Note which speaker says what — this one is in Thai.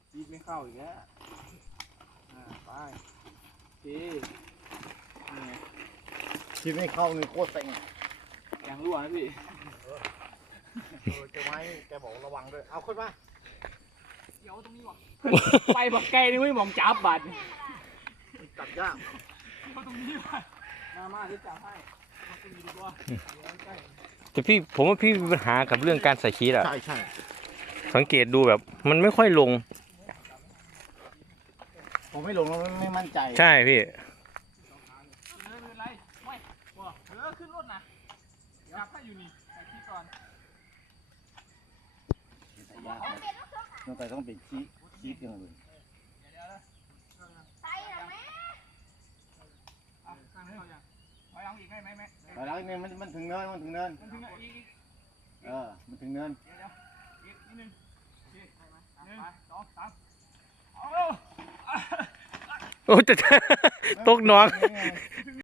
Speaker 1: ยิงไม่เข้าอีกแล้วไปนี่
Speaker 2: ที่ไม่เข้านี่โคตรเซ็ง
Speaker 1: ยังรั่วนะพี่
Speaker 2: จะไว้แกบอกระวังด้วยเอาขึ้นมา
Speaker 1: เดี๋ยวตรงนี้วะไปบักไก่นี่ไม่มองจับบัตร
Speaker 2: จับยาก
Speaker 1: ตรงนี้วะมาที่จับให้มาตรงนี้ดีกว่าใกล้
Speaker 3: แต่ผมว่าพี่มีปัญหากับเรื่องการใส่ชีสอะ
Speaker 2: ใช่ใช่
Speaker 3: สังเกตดูแบบมันไม่ค่อยลง
Speaker 2: ผมไม่ลงแล้วไม่มั่นใจ
Speaker 3: ใช่พี่
Speaker 1: ไม่เป็นไรไม่ว้าขึ้นรถนะจับให้อยู่นี่ใส่ที่ก่อน
Speaker 2: ใส่ยากต้องใส่ต้องเป็นชีสอย่างอื่น
Speaker 4: ใส่หรอแม่
Speaker 1: ข้างนี้เขาอย่างถอยหลังอีกได้ไหมแม่
Speaker 2: แต่แล้วเนี่ยมันถึงเนินมันถึงเนิน
Speaker 1: มันถึงอีก
Speaker 2: มันถึงเนิน
Speaker 1: เดี๋ยวอีกนิดนึง1 2 3เอา
Speaker 3: โอ้จะ ตกหน้อง
Speaker 1: ถึง